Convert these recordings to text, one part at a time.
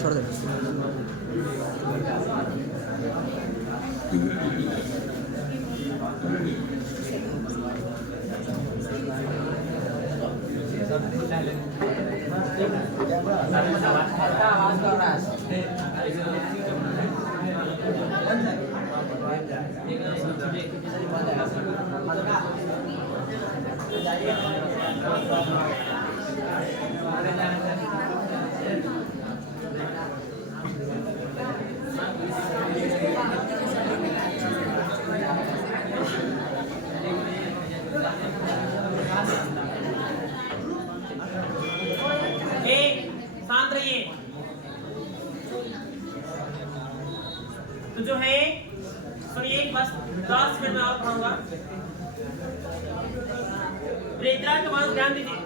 छोड़ दे। शांत रहिए। तो जो है सुनिए, बस 10 मिनट में और पढ़ाऊंगा। प्रेतराज वंश, ध्यान दीजिए।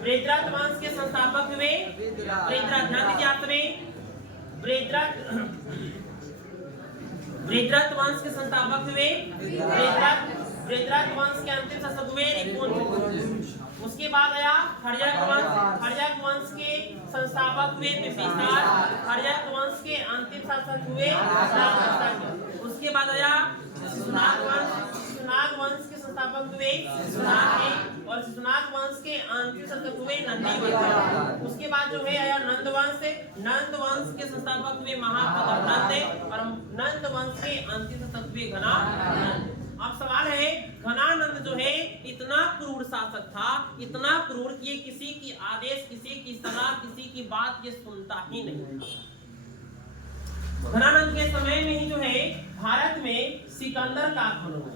प्रेतराज वंश के संस्थापक हुए प्रेतराज, ध्यान दीजिए आप सभी। प्रेतराज वंश के संस्थापक हुए प्रेतराज वंश के अंतिम शासक हुए निकुंज। उसके बाद आया हर्यक वंश के संस्थापक हुए बिम्बिसार। हर्यक वंश के अंतिम शासक हुए अशोक। उसके बाद आया शिशुनाग वंश के संस्थापक हुए शिशुनाग, और शिशुनाग वंश के अंतिम शासक हुए नंदी। उसके बाद जो है आया नंद वंश के संस्थापक हुए महापद नंद, और नंद वंश के अंतिम शासक हुए घनानंद। अब सवाल है, घनानंद जो है इतना क्रूर शासक था, इतना क्रूर कि ये किसी की आदेश, किसी की सलाह, किसी की बात ये सुनता ही नहीं था। घनानंद के समय में ही जो है भारत में सिकंदर का आक्रमण हुआ।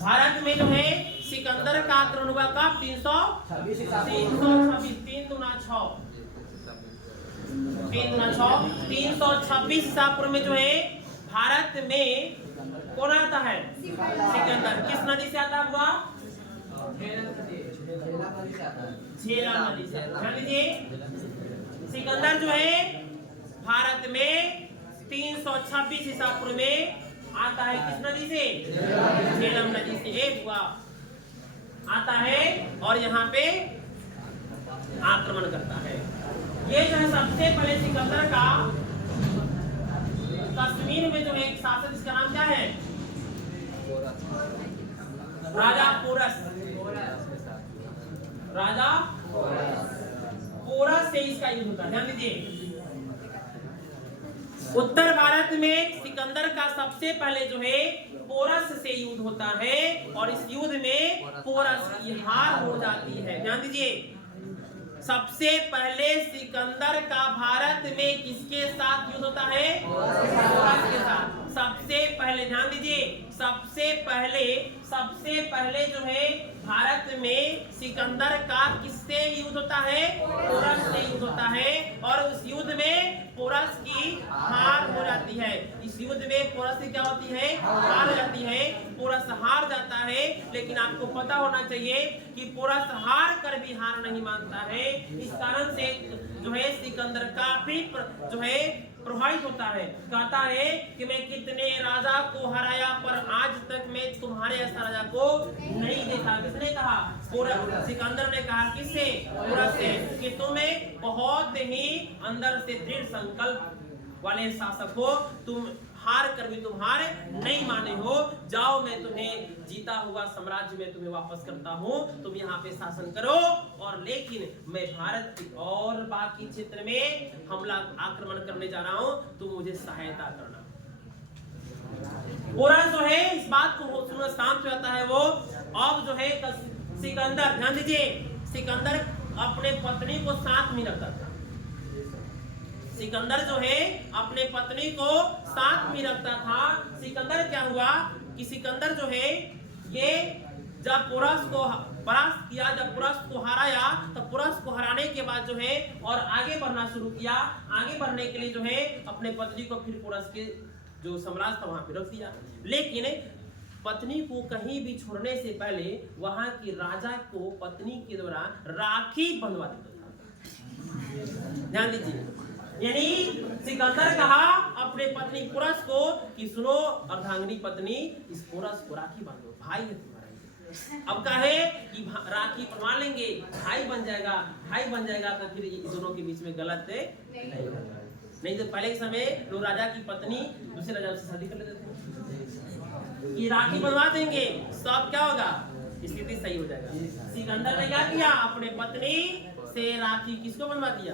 भारत में जो है सिकंदर का आक्रमण हुआ कब? 326 ईसा पूर्व में जो है भारत में कौन आता है? सिकंदर। किस नदी से आता हुआ? झेलम नदी से। ध्यान दीजिए, सिकंदर जो है भारत में 326 ईसा पूर्व में आता है। किस नदी से? झेलम नदी से एक हुआ आता है, और यहाँ पे आक्रमण करता है। ये जो है सबसे पहले सिकंदर का कश्मीर में जो है एक शासक, इसका नाम क्या है? राजा पोरस। राजा पोरस से इसका युद्ध होता है। ध्यान दीजिए, उत्तर भारत में सिकंदर का सबसे पहले जो है पोरस से युद्ध होता है, और इस युद्ध में पोरस की हार हो जाती है। ध्यान दीजिए, सबसे पहले सिकंदर का भारत में किसके साथ युद्ध होता है? पोरस के साथ। सबसे पहले ध्यान दीजिए, सबसे पहले जो है भारत में सिकंदर का किससे युद्ध होता है? पोरस से युद्ध होता है, और उस युद्ध में पोरस की हार हो जाती है। इस युद्ध में पोरस की क्या होती है? हार हो जाती है। पोरस हार जाता है, लेकिन आपको पता होना चाहिए कि पोरस हार कर भी हार नहीं मानता है। इस कारण से जो है सिकंदर काफी जो है प्रभावित होता है। कहता है कि मैं कितने राजा को हराया, पर आज तक मैं तुम्हारे ऐसा राजा को नहीं देखा। किसने कहा? सिकंदर ने कहा। किससे? पोरस से, कि तुम्हें बहुत ही अंदर से दृढ़ संकल्प वाले शासक हो, तुम हार कर भी तुम हार नहीं माने हो। जाओ, मैं तुम्हें जीता हुआ साम्राज्य में तुम्हें वापस करता हूँ, तुम यहाँ पे शासन करो, और लेकिन मैं भारत की और बाकी क्षेत्र में हमला आक्रमण करने जा रहा हूँ, तुम मुझे सहायता करना। पोरस जो है इस बात को सुनना शांत हो जाता है। वो अब जो है सिकंदर, ध्यान दीजिए, सिकंदर अपने पत्नी को साथ में रखता था। सिकंदर जो है अपने पत्नी को साथ में रखता था। सिकंदर क्या हुआ कि सिकंदर जो है ये जब पोरस को परास्त किया, जब पोरस को हराया, तो पोरस को हराने के बाद जो है और आगे बढ़ना शुरू किया। आगे बढ़ने के लिए जो है अपने पत्नी को फिर पोरस के जो साम्राज्य था वहां पे रख दिया। लेकिन पत्नी को कहीं भी छोड़ने से पहले वहां की राजा को पत्नी के द्वारा राखी बंधवा देता था। ध्यान दीजिए, यानी सिकंदर कहा अपने पत्नी पोरस को कि सुनो अर्धांगिनी पत्नी, इस पोरस को राखी बांधो, भाई है तुम्हारा। अब क्या है कि राखी बनवा लेंगे, भाई बन जाएगा, भाई बन जाएगा तो फिर दोनों के बीच में गलत है नहीं। तो पहले के समय लोग राजा की पत्नी दूसरे राजा से शादी कर लेते थे, ये राखी बनवा देंगे सब क्या होगा, स्थिति सही हो जाएगा। सिकंदर ने क्या किया, अपने पत्नी से राखी किसको बनवा दिया,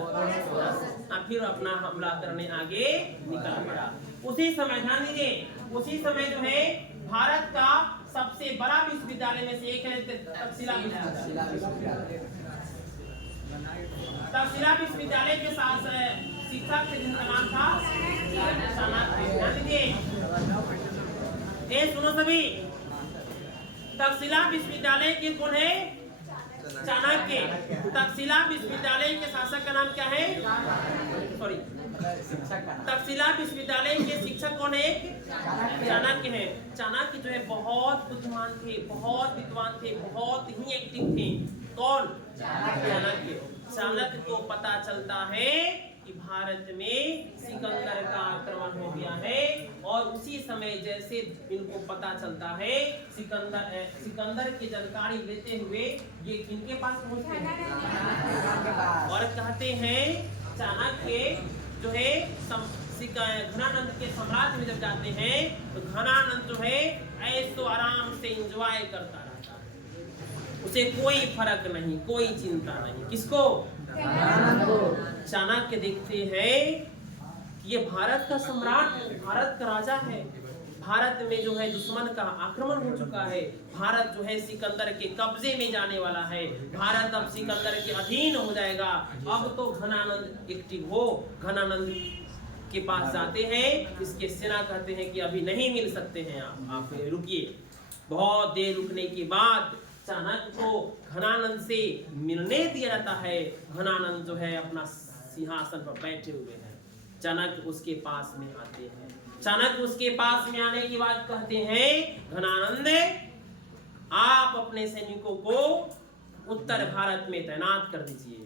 फिर अपना हमला करने आगे निकल पड़ा। उसी समय ध्यान दीजिए, उसी समय जो है भारत का सबसे बड़ा विश्वविद्यालय में से एक है तक्षशिला विश्वविद्यालय। तक्षशिला विश्वविद्यालय के साथ शिक्षक जिनका नाम था चाणक्य। ध्यान दीजिए, ये सुनो सभी, तक्षशिला विश्वविद्यालय के कौन है, चाणक्य। तक्षशिला विश्वविद्यालय के शासक का नाम क्या है, सॉरी तक्षशिला विश्वविद्यालय के शिक्षक कौन है, चाणक्य है। चाणक्य जो है बहुत बुद्धिमान थे, बहुत विद्वान थे, बहुत ही एक्टिव थे। कौन, चाणक्य। चाणक्य को पता चलता है कि भारत में सिकंदर का आक्रमण हो गया है, और उसी समय जैसे इनको पता चलता है सिकंदर की जानकारी लेते हुए ये किनके पास पहुंचते हैं और कहते हैं, चाणक्य जो है घनानंद के साम्राज्य में जब जाते हैं तो घनानंद जो है ऐसो आराम से एंजॉय करता रहता है, उसे कोई फर्क नहीं, कोई चिंता नहीं। किसको, चाणक्य देखते हैं कि ये भारत का सम्राट, भारत का राजा है, भारत में जो है दुश्मन का आक्रमण हो चुका है, भारत जो है सिकंदर के कब्जे में जाने वाला है, भारत अब सिकंदर के अधीन हो जाएगा। अब तो घनानंद एक्टिव हो, घनानंद के पास जाते हैं, इसके सेना कहते हैं कि अभी नहीं मिल सकते हैं, आप रुकिए। बहुत देर रुकने के बाद चाणक्य को घनानंद से मिलने दिया जाता है। घनानंद जो है अपना सिंहासन पर बैठे हुए हैं, चाणक्य उसके पास में आते हैं। चाणक्य उसके पास में आने के बाद कहते हैं, घनानंद आप अपने सैनिकों को उत्तर भारत में तैनात कर दीजिए,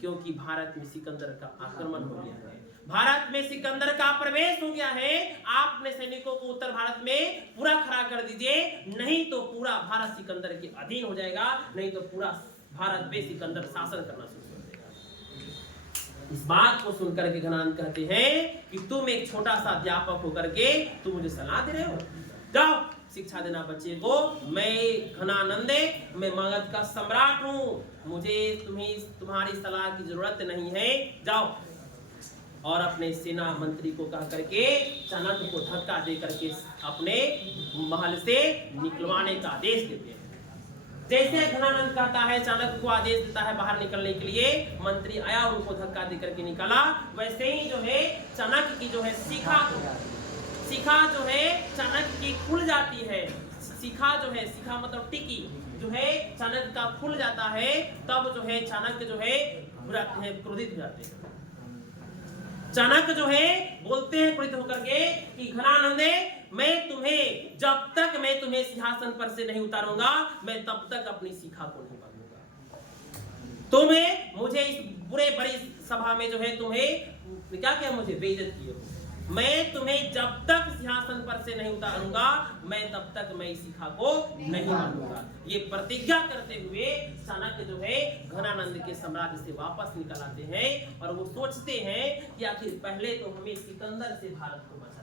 क्योंकि भारत में सिकंदर का आक्रमण हो गया है, भारत में सिकंदर का प्रवेश हो गया है। आप अपने सैनिकों को उत्तर भारत में पूरा खड़ा कर दीजिए, नहीं तो पूरा भारत सिकंदर के अधीन हो जाएगा, नहीं तो पूरा भारत पे सिकंदर शासन करना शुरू कर देगा। इस बात को सुनकर के घनानंद कहते हैं कि तुम एक छोटा सा अध्यापक होकर के तुम मुझे सलाह दे रहे हो, जाओ शिक्षा देना बच्चे को। मैं घनानंद, मैं मगध का सम्राट हूँ, मुझे तुम्हारी सलाह की जरूरत नहीं है, जाओ। और अपने सेना मंत्री को कह करके चाणक्य को धक्का दे करके अपने महल से निकलवाने का आदेश देते हैं। जैसे घनानंद कहता है, चाणक्य को आदेश देता है बाहर निकलने के लिए, मंत्री आया, उनको धक्का दे करके निकाला। वैसे ही जो है चाणक्य की जो है शिखा जो है चाणक्य की खुल जाती है। शिखा जो है, शिखा मतलब टिकी जो है चाणक्य का खुल जाता है, तब जो है चाणक्य जो है क्रोधित हो जाते हैं। चाणक्य जो है बोलते हैं क्रोधित होकर के कि घनानंद, जब तक मैं तुम्हें सिंहासन पर से नहीं उतारूंगा, मैं तब तक अपनी शिखा को नहीं बदलूंगा। तुम्हें मुझे इस बुरे बड़ी सभा में जो है तुम्हें क्या किया, मुझे बेइज्जत किए हो। मैं तुम्हें जब तक सिंहासन पर से नहीं उतारूंगा, मैं तब तक मैं इस शिखा को नहीं मानूंगा। ये प्रतिज्ञा करते हुए चाणक्य जो है घनानंद के साम्राज्य से वापस निकल आते हैं, और वो सोचते हैं कि आखिर पहले तो हमें सिकंदर से भारत को बचाना है,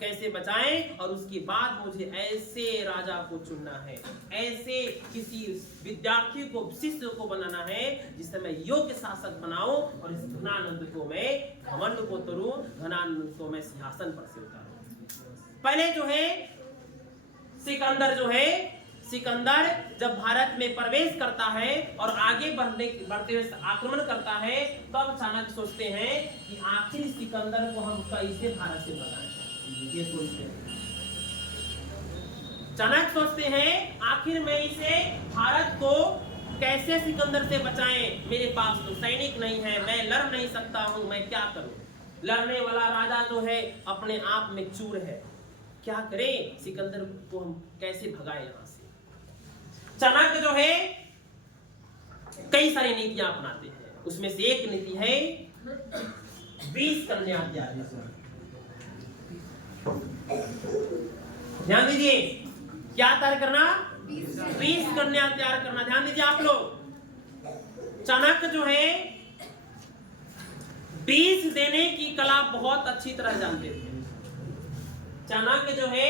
कैसे बचाएं, और उसके बाद मुझे ऐसे राजा को चुनना है, ऐसे किसी विद्यार्थी को, शिष्य को बनाना है जिससे मैं योग्य शासक बनाऊं, और इस घनानंद को मैं घमंड को तोड़ूं, घनानंद को मैं सिंहासन पर से उतारूं। पहले जो है सिकंदर जब भारत में प्रवेश करता है और आगे बढ़ते हुए आक्रमण करता है, तब चाणक्य सोचते हैं कि आखिर सिकंदर को हम कैसे भारत से भगाएं। ये सोचते हैं, चाणक्य सोचते हैं आखिर मैं इसे भारत को कैसे सिकंदर से बचाएं, मेरे पास तो सैनिक नहीं है, मैं लड़ नहीं सकता हूं, मैं क्या करूं। लड़ने वाला राजा जो है अपने आप में चूर है, क्या करें, सिकंदर को हम कैसे भगाएं यहां से। चाणक्य जो है कई सारी नीतियां अपनाते हैं, उसमें से एक नीति है 20 कन्या त्याग। ध्यान दीजिए, क्या तय करना, 20 कन्या तैयार करना। ध्यान दीजिए आप लोग, चाणक्य जो है 20 देने की कला बहुत अच्छी तरह जानते थे। चाणक्य जो है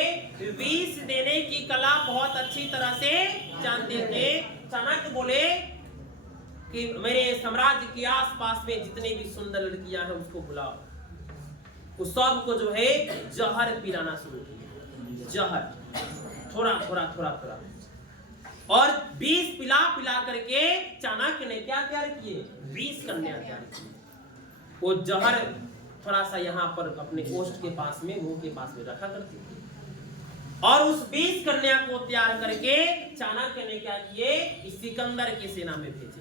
20 देने की कला बहुत अच्छी तरह से जानते थे। चाणक्य बोले कि मेरे साम्राज्य के आसपास में जितने भी सुंदर लड़कियां हैं उसको बुलाओ। उस सब को जो है जहर पिलाना शुरू किया, जहर थोड़ा थोड़ा थोड़ा थोड़ा, और 20 पिला पिला करके चाणक्य ने क्या तैयार किए, 20 कन्या तैयार की। वो जहर थोड़ा सा यहाँ पर अपने ओष्ठ के पास में, मुंह के पास में रखा करती थी, और उस 20 कन्या को तैयार करके चाणक्य ने क्या किए, इस सिकंदर की सेना में भेजे।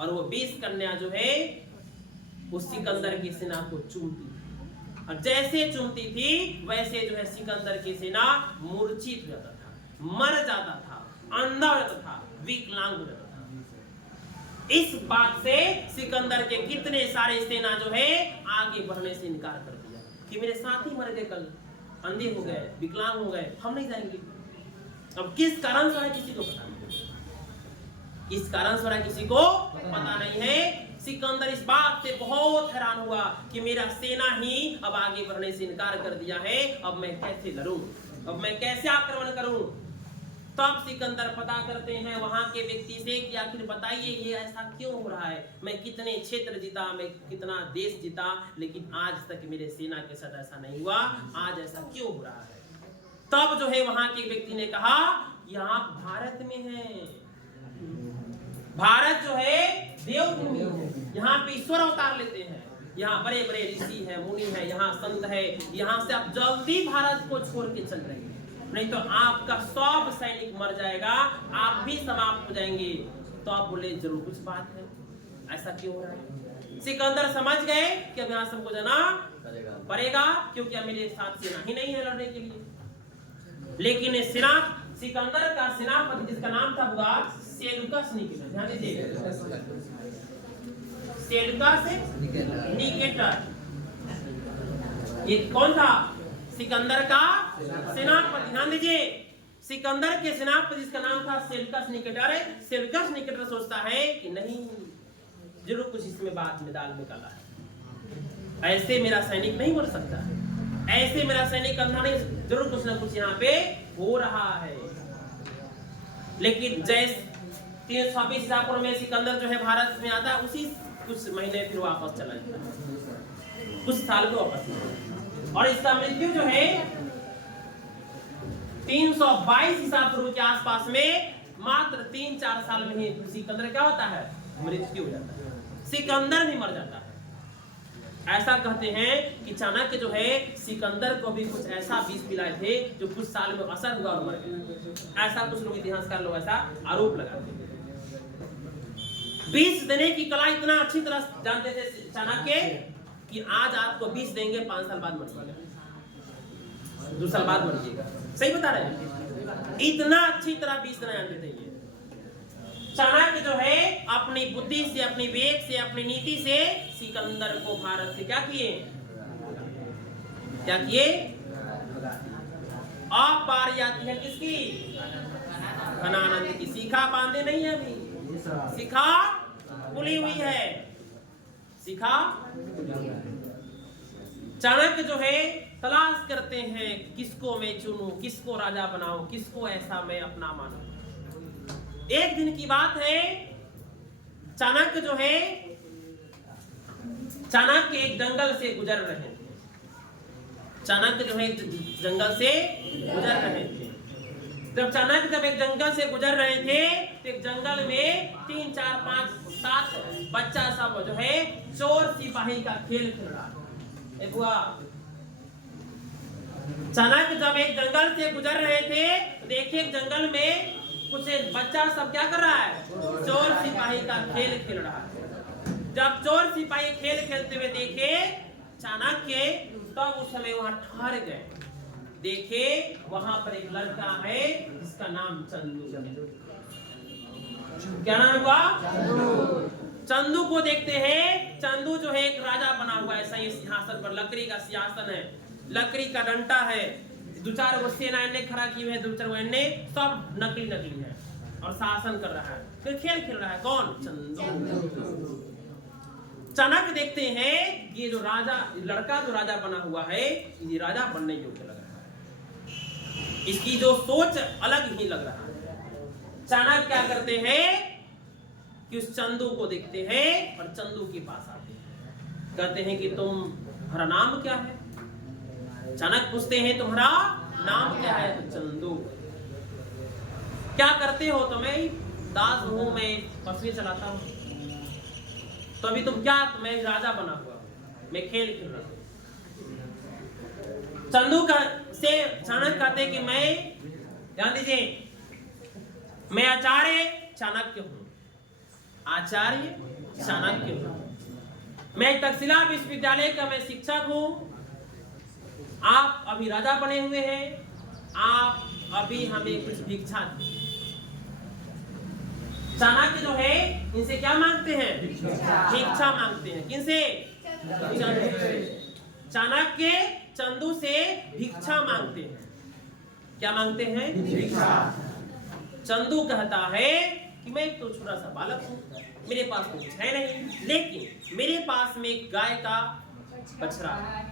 और वो 20 कन्या जो है उस सिकंदर की सेना को चूमती थी, और जैसे चूमती थी वैसे जो है सिकंदर की सेना मूर्छित हो जाता था, मर जाता था, अंधा हो जाता था, विकलांग हो जाता था। इस बात से सिकंदर के कितने सारे सेना जो है आगे बढ़ने से इनकार कर दिया कि मेरे साथी मर गए, कल अंधे हो गए, विकलांग हो गए, हम नहीं जाएंगे। अब किस कारण से किसी को पता नहीं, किस कारण से किसी को पता नहीं है। सिकंदर इस बात से बहुत हैरान हुआ कि मेरा सेना ही अब आगे बढ़ने से इनकार कर दिया है, अब मैं कैसे लड़ूं, अब मैं कैसे आक्रमण करूं। तब सिकंदर पता करते हैं वहां के व्यक्ति से कि आखिर बताइए ये ऐसा क्यों हो रहा है, मैं कितने क्षेत्र जीता, मैं कितना देश जीता, लेकिन आज तक मेरे सेना के साथ ऐसा नहीं हुआ, आज ऐसा क्यों हो रहा है। तब जो है वहां के व्यक्ति ने कहा यहाँ भारत में है, भारत जो है देवभूमि है, यहाँ पे ईश्वर अवतार लेते हैं, यहाँ बड़े बड़े ऋषि है, मुनि है, यहाँ संत है, यहाँ से आप जल्दी भारत को छोड़ के चल रहे हैं, नहीं तो आपका सब सैनिक मर जाएगा, आप भी समाप्त हो जाएंगे। तो आप बोले जरूर कुछ बात है, ऐसा क्यों हो रहा है। सिकंदर समझ गए कि अब यहाँ सबको जाना पड़ेगा, क्योंकि अब मेरे साथ सेना ही नहीं है लड़ने के लिए। लेकिन सेना, सिकंदर का सेनापति जिसका नाम था बुगार सेल्यूकस निकेटर, ध्यान दीजिए, सेल्यूकस निकेटर, ये कौन था, सिकंदर का सेनापति। ध्यान दीजिए, सिकंदर के सेनापति जिसका नाम था सेल्यूकस निकेटर। सेल्यूकस निकेटर सोचता है कि नहीं, जरूर कुछ इसमें बात में दाल में काला है, ऐसे मेरा सैनिक नहीं मर सकता, ऐसे मेरा सैनिक अंधा नहीं, जरूर कुछ ना कुछ यहाँ पे हो रहा है। लेकिन जैसे 326 ईसा पूर्व में सिकंदर जो है भारत में आता है, उसी कुछ महीने फिर वापस चला जाता है, कुछ साल में वापस आता है, और इसका मृत्यु जो है 322 ईसा पूर्व के आसपास में, मात्र 3-4 साल में ही सिकंदर क्या होता है, मृत्यु हो जाता है, सिकंदर भी मर जाता है। ऐसा कहते हैं कि चाणक्य जो है सिकंदर को भी कुछ ऐसा विष पिलाए थे जो कुछ साल में असर हुआ और मर गया, ऐसा कुछ लोग इतिहासकार लोग ऐसा आरोप लगाते हैं। विष देने की कला इतना अच्छी तरह जानते थे चाणक्य कि आज आपको 20 देंगे, 5 साल बाद मरिएगा, 2 साल बाद मरिएगा, सही बता रहे हैं, इतना अच्छी तरह 20 देना जानते थे ये। चाणक्य जो है अपनी बुद्धि से, अपनी विवेक से, अपनी नीति से सिकंदर को भारत से क्या किए, क्या किए, आप पार जाती है किसकी, घनानंद की। शिखा बांधे नहीं है अभी, शिखा खुली हुई है, शिखा। चाणक्य जो है तलाश करते हैं किसको मैं चुनूं, किसको राजा बनाऊं, किसको ऐसा मैं अपना मानूं। एक दिन की बात है, चाणक्य जो है, चाणक्य एक जंगल से गुजर रहे थे, चाणक्य जो है जंगल से गुजर रहे थे। जब एक जंगल से गुजर रहे थे तो एक जंगल में 3, 4, 5, 7 बच्चा सब जो है चोर सिपाही का खेल खेल रहा है। बुआ, चाणक्य जब एक जंगल से गुजर रहे थे तो देखिए जंगल में कुछ बच्चा सब क्या कर रहा है, चोर सिपाही का खेल खेल रहा है। जब चोर सिपाही खेल खेलते हुए देखे चाणक्य, तब उस समय वहां ठहर गए, देखे वहां पर एक लड़का है जिसका नाम चंदू। क्या नाम हुआ, चंदू को देखते हैं। चंदू जो है एक राजा बना हुआ है, सही सिंहासन पर, लकड़ी का सिंहासन है, लकड़ी का डंडा है, 2-4 वो सेना इन्हें खड़ा की हुई है, 2-4 वो इन्हें, सब नकली है। और शासन कर रहा है, फिर खेल खेल रहा है। कौन? चंदू। चाणक्य देखते हैं ये जो राजा, लड़का जो राजा बना हुआ है, ये राजा बनने योग्य लग रहा है, इसकी जो सोच अलग ही लग रहा है। चाणक्य क्या करते हैं कि उस चंदू को देखते हैं और चंदू के पास आते हैं, कहते हैं कि तुम्हारा नाम क्या है? चाणक्य पूछते हैं तुम्हारा नाम क्या है? तो चंदू। क्या करते हो? तो मैं दास हूं, मैं पशुएं चलाता हूं। तो अभी तुम क्या? मैं राजा बना हुआ, मैं खेल खेल रहा हूं। चंदू का से चाणक्य कहते कि मैं, ध्यान दीजिए, मैं आचार्य चाणक्य हूं, आचार्य चाणक्य हूं, मैं तक्षशिला विश्वविद्यालय का मैं शिक्षक हूं। आप अभी राजा बने हुए हैं, आप अभी हमें कुछ भिक्षा दीजिए। चाणक्य जो है इनसे क्या मांगते हैं? भिक्षा मांगते हैं। किनसे? चाणक्य चंदू से भिक्षा मांगते हैं। क्या मांगते हैं? भिक्षा। चंदू कहता है कि मैं तो छोटा सा बालक हूँ, मेरे पास कुछ है नहीं, लेकिन मेरे पास में एक गाय का बछड़ा है,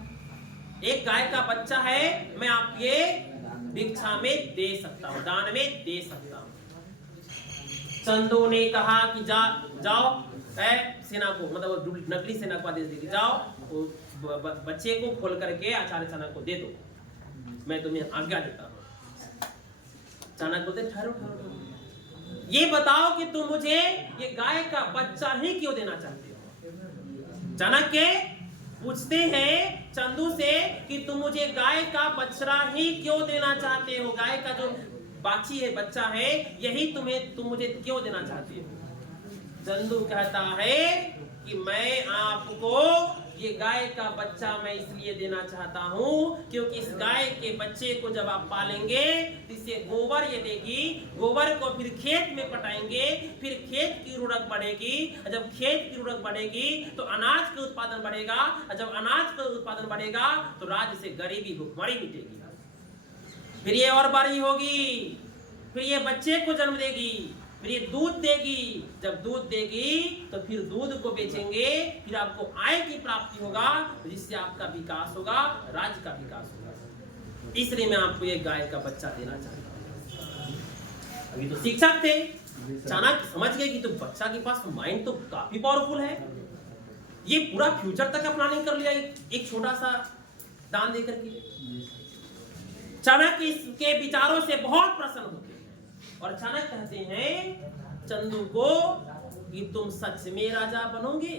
एक गाय का बच्चा है, मैं आपके भिक्षा में दे सकता हूँ, दान में दे सकता हूँ। चंदू ने कहा कि जाओ सेना को, मतलब नकली सेना को आदेश दे, जाओ बच्चे को खोल करके आचार्य चाणक्य को दे दो, मैं तुम्हें आज्ञा देता हूँ। चाणक्य बोलते ठहरो, ये बताओ कि तुम मुझे ये गाय का बच्चा ही क्यों देना चाहते हो? चाणक्य पूछते हैं चंदू से कि तुम मुझे गाय का बछड़ा ही क्यों देना चाहते हो? गाय का जो बाछी है, बच्चा है, यही तुम मुझे क्यों देना चाहते हो? चंदू कहता है कि मैं आपको ये गाय का बच्चा मैं इसलिए देना चाहता हूँ क्योंकि इस गाय के बच्चे को जब आप पालेंगे तो इससे गोबर ये देगी, गोबर को फिर खेत में पटाएंगे, फिर खेत की उर्वरक बढ़ेगी, जब खेत की उर्वरक बढ़ेगी तो अनाज का उत्पादन बढ़ेगा, और जब अनाज का उत्पादन बढ़ेगा तो राज्य से गरीबी भुखमरी मिटेगी, फिर ये और बड़ी होगी, फिर ये बच्चे को जन्म देगी, फिर ये दूध देगी, जब दूध देगी तो फिर दूध को बेचेंगे, फिर आपको आय की प्राप्ति होगा, जिससे आपका विकास होगा, राज्य का विकास होगा। इसलिए मैं आपको ये गाय का बच्चा देना चाहता हूँ। अभी तो शिक्षक थे, चाणक्य समझ गए कि तो बच्चा के पास माइंड तो काफी पावरफुल है, ये पूरा फ्यूचर तक का प्लानिंग कर लिया एक छोटा सा दान देकर के। चाणक्य इसके विचारों से बहुत प्रसन्न होते हैं और चाणक्य कहते हैं चंदू को कि तुम सच में राजा बनोगे,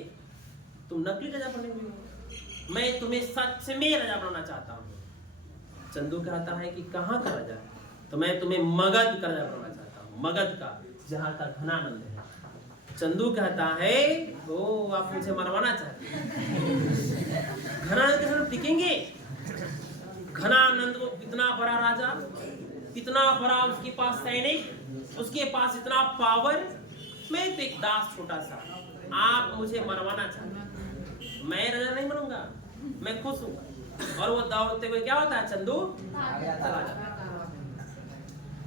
तुम नकली राजा बनेंगे, मैं तुम्हें सच में राजा बनाना चाहता हूँ। चंदू कहता है कि कहाँ का राजा? तो मैं तुम्हें मगध का राजा बनाना चाहता हूँ, मगध का, जहाँ का घनानंद है। चंदू कहता है ओ आप मुझे मरवाना चाहते हैं, घनानंद के साथ टिकेंगे? घनानंद को इतना बड़ा राजा, इतना बड़ा उसके पास सैनिक, उसके पास इतना पावर, मैं तो एक दास छोटा सा, आप मुझे मरवाना चाहते हैं, मैं राजा नहीं बनूंगा, मैं खुश हूँ। और वो दौड़ते हुए क्या होता है? चंदू चला जाता है।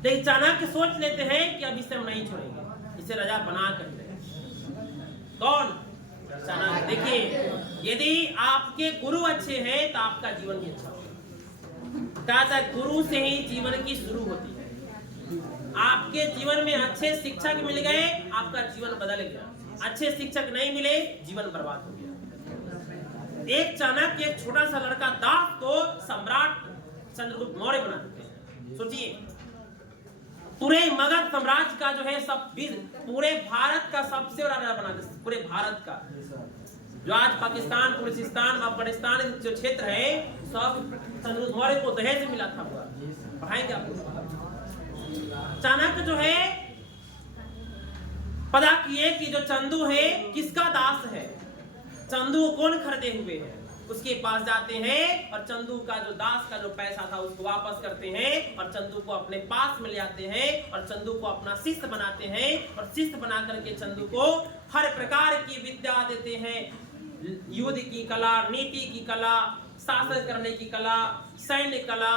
लेकिन चाणक्य सोच लेते हैं कि अब इसे हम नहीं छोड़ेंगे, इसे राजा बना कर देंगे। कौन? चाणक्य। देखिए यदि आपके गुरु अच्छे हैं तो आपका जीवन भी अच्छा होगा। कहा था गुरु से ही जीवन की शुरू होती है। आपके जीवन में अच्छे शिक्षक मिल गए, आपका जीवन बदल गया। अच्छे शिक्षक नहीं मिले, जीवन बर्बाद हो गया। एक चाणक्य एक छोटा सा लड़का दास को सम्राट चंद्रगुप्त मौर्य बना देते हैं। सोचिए पूरे मगध साम्राज्य का जो है सब पूरे भारत का सबसे बड़ा राजा बना देते, पूरे भारत का, जो आज पाकिस्तान, बलूचिस्तान, अफगानिस्तान जो क्षेत्र है सब चंद्रगुप्त मौर्य को दहेज से मिला था। पढ़ाएंगे आपको। चाणक्य जो है पता किए कि जो चंदू है किसका दास है, चंदू कौन खरीदे हुए हैं, उसके पास जाते हैं और चंदू का जो दास का जो पैसा था उसको वापस करते हैं और चंदू को अपने पास में ले आते हैं और चंदू को अपना शिष्य बनाते हैं और शिष्य बना करके चंदू को हर प्रकार की विद्या देते हैं, युद्ध की कला, नीति की कला, शासन करने की कला, सैन्य कला,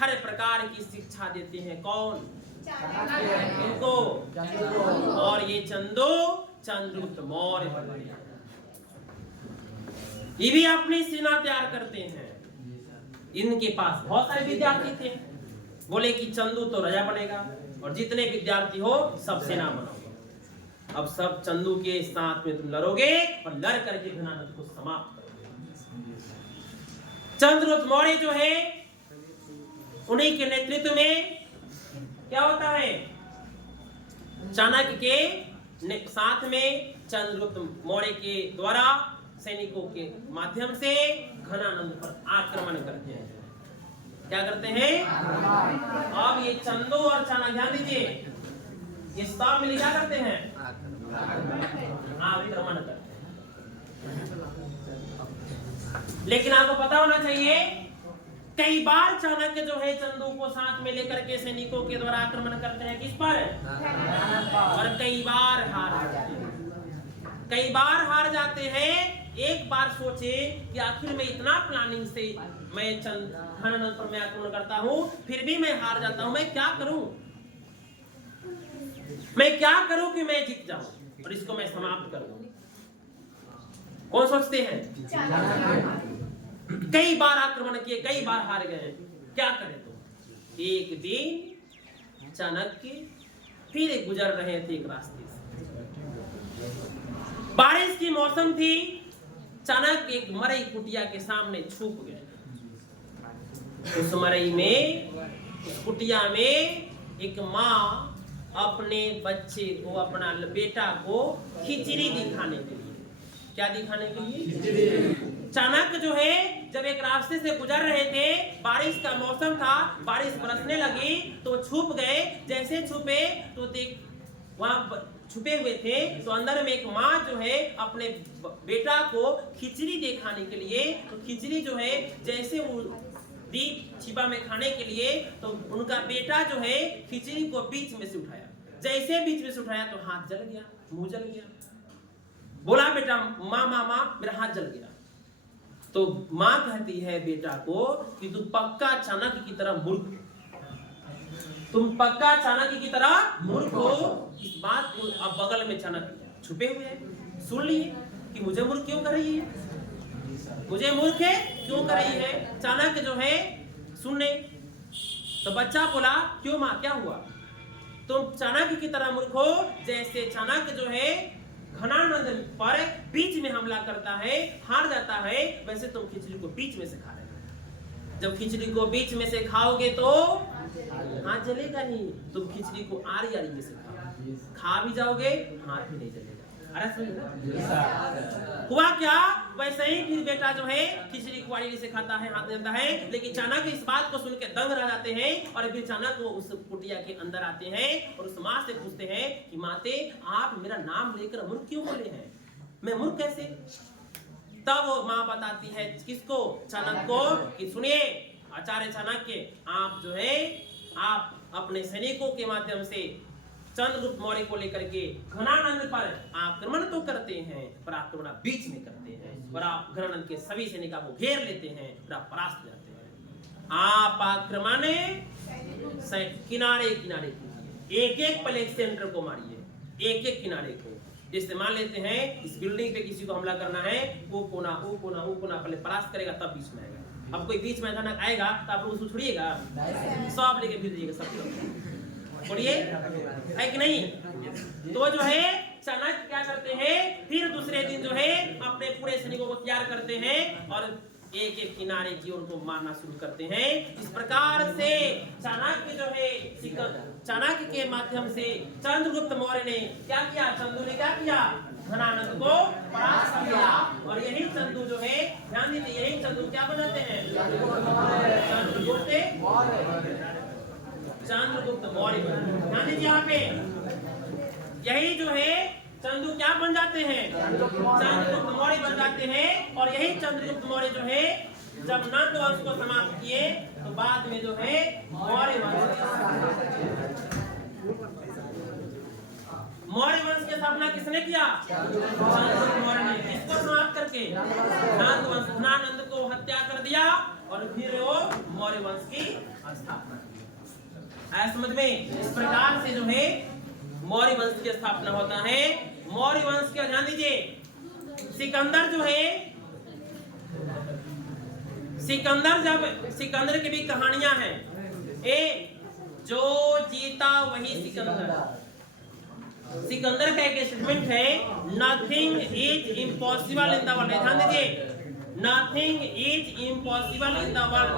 हर प्रकार की शिक्षा देते हैं। कौन? इनको, और ये चंदू चंद्रगुप्त मौर्य बन गया। ये भी अपनी सेना तैयार करते हैं। इनके पास बहुत सारे विद्यार्थी थे, बोले कि चंदू तो राजा बनेगा और जितने विद्यार्थी हो सब सेना बनाओ। अब सब चंदू के साथ में तुम लड़ोगे और लड़ करके घनानंद को समाप्त करोगे। चंद्रगुप्त मौर्य जो है उन्हीं के नेतृत्व में क्या होता है, चाणक्य के साथ में चंद्रगुप्त मौर्य के द्वारा सैनिकों के माध्यम से घनानंद पर आक्रमण करते हैं। क्या करते हैं? अब ये चंदू और चाणक्य, ध्यान दीजिए, ये सब मिल क्या करते हैं? आक्रमण करते हैं। लेकिन आपको पता होना चाहिए, कई बार चाणक्य जो है चंदू को साथ में लेकर के सैनिकों के द्वारा आक्रमण करते हैं। किस पर? और कई बार हार जाते हैं। कई बार हार जाते हैं। एक बार सोचे कि आखिर में इतना प्लानिंग से मैं घनानंद पर मैं आक्रमण करता हूँ, फिर भी मैं हार जाता हूँ। मैं क्या करूं? मैं क्या करूं कि मैं जीत जाऊं और इसको मैं समाप्त कर दूं? कौन सोचते हैं? कई बार आक्रमण किए, कई बार हार गए, क्या करें? तो एक दिन चाणक्य फिर गुजर रहे थे एक रास्ते से, बारिश की मौसम थी। चाणक्य एक मरई कुटिया के सामने छुप गए। उस मरई में, उस कुटिया में एक माँ अपने बच्चे को, अपना बेटा को खिचड़ी दिखाने के लिए, क्या दिखाने के लिए? चाणक्य जो है जब एक रास्ते से गुजर रहे थे, बारिश का मौसम था, बारिश बरसने लगी तो छुप गए। जैसे छुपे तो देख, वहां छुपे हुए थे तो अंदर में एक माँ जो है अपने बेटा को खिचड़ी दिखाने के लिए, तो खिचड़ी जो है जैसे वो दीप छिपा में खाने के लिए, तो उनका बेटा जो है खिचड़ी को बीच में से उठाया। जैसे बीच में से उठाया तो हाथ जल गया, मुंह जल गया। बोला बेटा, माँ माँ माँ मेरा हाथ जल गया। तो माँ कहती है बेटा को कि तू पक्का चाणक्य की तरह मूर्ख, तुम पक्का चाणक्य की तरह मूर्ख हो। इस बात को अब बगल में चाणक्य छुपे हुए हैं, सुन लिए कि मुझे मूर्ख क्यों कर रही है, मुझे मूर्ख है क्यों कर रही है। चाणक्य जो है सुनने, तो बच्चा बोला क्यों माँ, क्या हुआ? तुम चाणक्य की तरह मूर्ख हो। जैसे चाणक्य जो है घनानंद पर बीच में हमला करता है, हार जाता है, वैसे तुम खिचड़ी को बीच में से खा रहे हो। जब खिचड़ी को बीच में से खाओगे तो हाथ जलेगा नहीं। तुम खिचड़ी को आरी आरी में से खा भी जाओगे, हाथ भी नहीं जलेगा। हुआ क्या? वैसे ही फिर बेटा जो है खिचड़ी को आरी से खाता है, हाथ जलता है। लेकिन चाणक्य इस बात को सुन के दंग रह जाते हैं और फिर चाणक्य वो उस कुटिया के अंदर आते हैं और उस माँ से पूछते हैं कि माते, आप मेरा नाम लेकर मूर्ख क्यों बोले हैं? मैं मूर्ख कैसे? तब वो माँ बताती है किसको? चाणक्य को, कि सुनिए आचार्य चाणक्य, आप जो है आप अपने सैनिकों के माध्यम से चंद्रगुप्त मौर्य को लेकर के घनानंद पर आक्रमण तो करते हैं, पर आक्रमण बीच में करते हैं और आप घनानंद के सभी सैनिकों को घेर लेते हैं और आप परास्त हो जाते हैं। आप आक्रमण किनारे किनारे कीजिए, एक एक पहले सेंटर को मारिए, एक एक किनारे को। जैसे मान लेते हैं इस बिल्डिंग पे किसी को हमला करना है, वो कोना पहले परास्त करेगा तब बीच में आएगा। अब कोई बीच में अचानक आएगा तो आप लोग उसको छोड़िएगा, सब लेके फिर जाइएगा, सब लोग छोड़िए, है कि नहीं? तो जो है चाणक्य क्या करते हैं, फिर दूसरे दिन जो है अपने पूरे सैनिकों को तैयार करते हैं और एक एक किनारे की ओर को मारना शुरू करते हैं। इस प्रकार से चाणक्य जो है चाणक्य के माध्यम से चंद्रगुप्त मौर्य ने क्या किया? चंदू ने क्या किया? घनानंद को परास्त किया। और यही चंदू जो है, ध्यान दीजिए, यही चंदू क्या बनाते हैं? चंद्रगुप्त मौर्य। ध्यान दीजिए यहाँ पे, यही जो है चंदू क्या बन जाते हैं? चंद्रगुप्त मौर्य बन जाते हैं। और यही चंद्रगुप्त मौर्य जो है जब नंद वंश को समाप्त किए तो बाद में जो है मौर्य वंश की स्थापना किसने किया? चंद्रगुप्त मौर्य ने। किसको समाप्त करके? नंद वंश, घनानंद को हत्या कर दिया और फिर वो मौर्य वंश की स्थापना की। आया समझ में? इस प्रकार से जो है मौर्य वंश की स्थापना होता है। मौर्य वंश का ध्यान दीजिए, सिकंदर जो है, सिकंदर की भी कहानियां हैं। जो जीता वही सिकंदर। सिकंदर का एक स्टेटमेंट है, nothing is impossible in the world. ध्यान दीजिए, nothing is impossible in the world.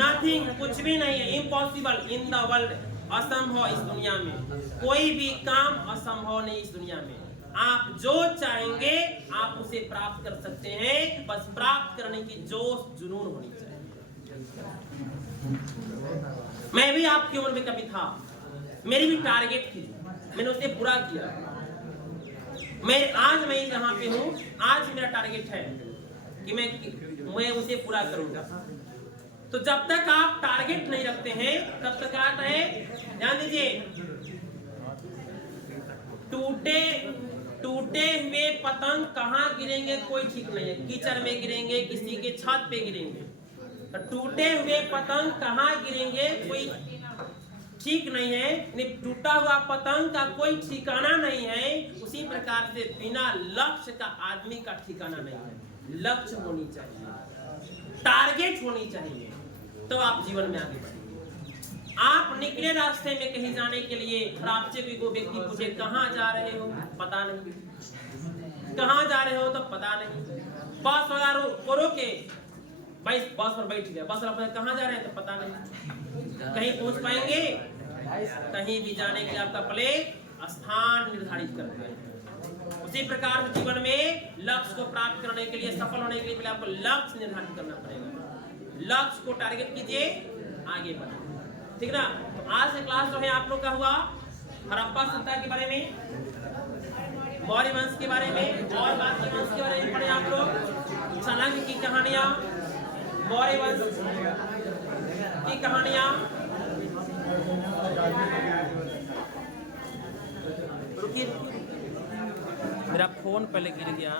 Nothing कुछ भी नहीं है, इम्पॉसिबल इन द वर्ल्ड असंभव इस दुनिया में। कोई भी काम असंभव नहीं इस दुनिया में। आप जो चाहेंगे आप उसे प्राप्त कर सकते हैं, बस प्राप्त करने की जोश जुनून होनी चाहिए। मैं भी आपकी उम्र में कभी था, मेरी भी टारगेट थी, मैंने उसे पूरा किया। आज मैं यहाँ पे हूँ, आज मेरा टारगेट है कि मैं उसे पूरा करूंगा। तो जब तक आप टारगेट नहीं रखते हैं तब तक आता है। ध्यान दीजिए, टूटे हुए पतंग कहाँ गिरेंगे कोई ठीक नहीं है। कीचड़ में गिरेंगे, किसी के छत पे गिरेंगे। तो टूटे हुए पतंग कहाँ गिरेंगे कोई ठीक नहीं है। टूटा हुआ पतंग का कोई ठिकाना नहीं है। उसी प्रकार से बिना लक्ष्य का आदमी का ठिकाना नहीं है। लक्ष्य होनी चाहिए, टारगेट होनी चाहिए, तो आप जीवन में आगे बढ़ेंगे। आप निकले रास्ते में कहीं जाने के लिए, और आपसे कोई व्यक्ति पूछे कहाँ जा रहे हो, पता नहीं। कहाँ जा रहे हो तो पता नहीं। बस वाला रोके, भाई बस पर बैठ गया, बस वाला कहाँ जा रहे हैं तो पता नहीं। कहीं पहुंच पाएंगे? कहीं भी जाने के लिए आपका पहले स्थान निर्धारित करते हैं। उसी प्रकार से जीवन में लक्ष्य को प्राप्त करने के लिए, सफल होने के लिए पहले आपको लक्ष्य निर्धारित करना पड़ेगा। लक्ष्य को टारगेट कीजिए, आगे बढ़िए, ठीक ना। तो आज से क्लास जो है आप लोग का हुआ हड़प्पा सभ्यता के बारे में, मौर्य वंश के बारे में, और बाकी वंश के बारे में पढ़े आप लोग। चाणक्य की कहानियां, मौर्य वंश की कहानियां। रुकिए, मेरा फोन पहले गिर गया।